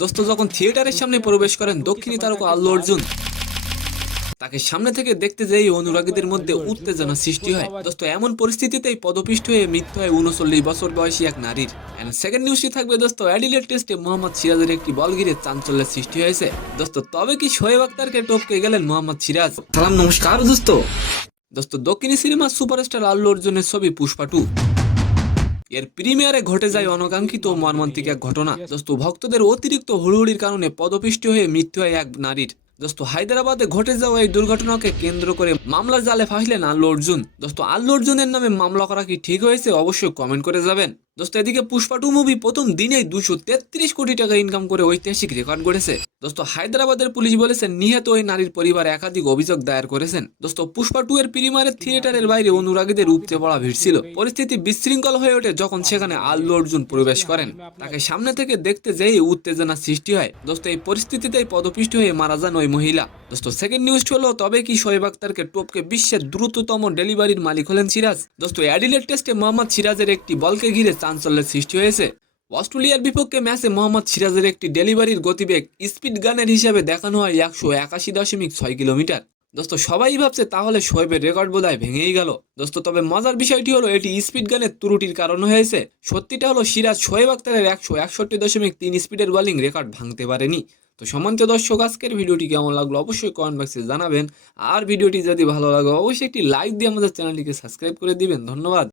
দোস্ত যখন থিয়েটারের সামনে প্রবেশ করেন দক্ষিণী তারকা আল্লু অর্জুন, তাকে সামনে থেকে দেখতে যেই অনুরাগীদের মধ্যে উত্তেজনা সৃষ্টি হয়। দোস্ত এমন পরিস্থিতিতেই পদপিষ্ট হয়ে মৃত্যু হয় 39 বছর বয়সী এক নারীর। সেকেন্ড নিউজটি থাকবে দোস্ত, অ্যাডিলেড টেস্টে মোহাম্মদ সিরাজের একটি বল ঘিরে চাঞ্চল্যের সৃষ্টি হয়েছে। দোস্ত তবে কি শোয়েব আক্তারকে টপকে গেলেন মোহাম্মদ সিরাজ? সালাম নমস্কার দোস্ত। দোস্ত দক্ষিণী সিনেমার সুপারস্টার আল্লু অর্জুনের ছবি পুষ্পা 2 এর প্রিমিয়ারে ঘটে যায় অনাকাঙ্ক্ষিত মর্মান্তিক এক ঘটনা। দোস্ত ভক্তদের অতিরিক্ত হুড়হুড়ির কারণে পদপিষ্ট হয়ে মৃত্যু হয় এক নারীর। দোস্ত হায়দ্রাবাদে ঘটে যাওয়া এই দুর্ঘটনাকে কেন্দ্র করে মামলার জালে ফাঁসলেন আল্লু অর্জুন। দোস্ত আল্লু অর্জুনের নামে মামলা করা কি ঠিক হয়েছে? অবশ্যই কমেন্ট করে যাবেন। দোস্ত এদিকে পুষ্পা 2 মুভি প্রথম দিনেই 233 কোটি টাকা ইনকাম করে ঐতিহাসিক রেকর্ড গড়েছে। দোস্ত হায়দ্রাবাদের পুলিশ বলেছেন নিহত ওই নারীর পরিবার একাধিক অভিযোগ দায়ের করেছেন। দোস্ত পুষ্পা 2 এর প্রিমিয়ারের থিয়েটারের বাইরে অনুরাগীদের উপচে পড়া ভিড় ছিল। পরিস্থিতি বিশৃঙ্খল হয়ে ওঠে যখন সেখানে আল্লু অর্জুন প্রবেশ করেন। তাকে সামনে থেকে দেখতে যেই উত্তেজনা সৃষ্টি হয়। দোস্ত এই পরিস্থিতিতেই পদপিষ্ট হয়ে মারা যান ওই মহিলা। দোস্ত সেকেন্ড নিউজ হলো, তবে কি শোয়েব আক্তারকে টপকে বিশ্বের দ্রুততম ডেলিভারির মালিক হলেন সিরাজ? দোস্ত অ্যাডিলেড টেস্টে মোহাম্মদ সিরাজের একটি বলকে ঘিরে চাঞ্চল্যের সৃষ্টি হয়েছে। অস্ট্রেলিয়ার বিপক্ষে ম্যাচে মোহাম্মদ সিরাজের একটি ডেলিভারির গতিবেগ স্পিড গানের হিসাবে দেখানো হয় 181.6 কিলোমিটার। দোস্ত সবাই ভাবছে তাহলে শোয়েবের রেকর্ড বোধহয় ভেঙেই গেল। দোস্ত তবে মজার বিষয়টি হলো এটি স্পিড গানের ত্রুটির কারণ হয়েছে। সত্যিটা হলো সিরাজ শোয়েব আক্তারের 161.3 স্পিডের বোলিং রেকর্ড ভাঙতে পারেনি। তো সম্মানিত দর্শক, আজকের ভিডিওটি কেমন লাগলো অবশ্যই কমেন্ট বক্সে জানাবেন। আর ভিডিওটি যদি ভালো লাগে অবশ্যই একটি লাইক দিয়ে আমাদের চ্যানেলটিকে সাবস্ক্রাইব করে দিবেন। ধন্যবাদ।